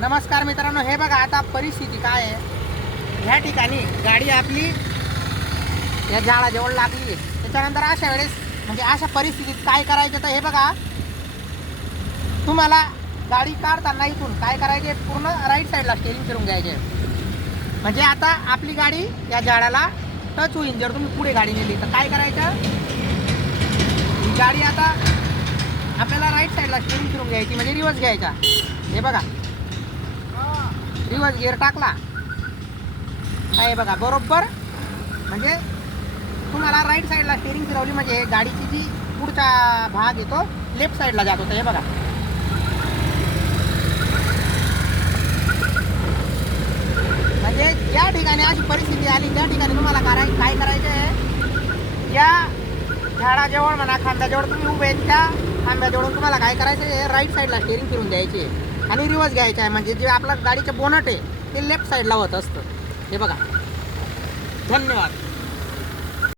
नमस्कार मित्रांनो, हे बघा आता परिस्थिती काय आहे. ह्या ठिकाणी गाडी आपली या झाडाजवळ लागली. त्याच्यानंतर अशा वेळेस म्हणजे अशा परिस्थितीत काय करायचं तर हे बघा, तुम्हाला गाडी काढताना इथून काय करायचे, पूर्ण राईट साईडला स्टेरिंग फिरून घ्यायचे. म्हणजे आता आपली गाडी या झाडाला टच होईल. जर तुम्ही पुढे गाडी नेली तर काय करायचं, ही गाडी आता आपल्याला राईट साईडला स्टेरिंग फिरून घ्यायची, म्हणजे रिवर्स घ्यायचा. हे बघा, रिवर्स गिअर टाकला आहे बघा, बरोबर म्हणजे तुम्हाला राईट साईडला स्टेरिंग फिरवली म्हणजे गाडीची जी पुढचा भाग येतो लेफ्ट साईडला जात होता. हे बघा, म्हणजे ज्या ठिकाणी अशी परिस्थिती आली त्या ठिकाणी तुम्हाला काय करायचं आहे, या झाडाजवळ म्हणा खांब्याजवळ तुम्ही उभे आहेत, त्या खांब्याजवळून तुम्हाला काय करायचं आहे, राईट साईडला स्टेरिंग फिरून द्यायची आणि रिवर्स घ्यायचं आहे. म्हणजे जे आपलं गाडीचं बोनट आहे ते लेफ्ट साईडला होत असतं. हे बघा, धन्यवाद.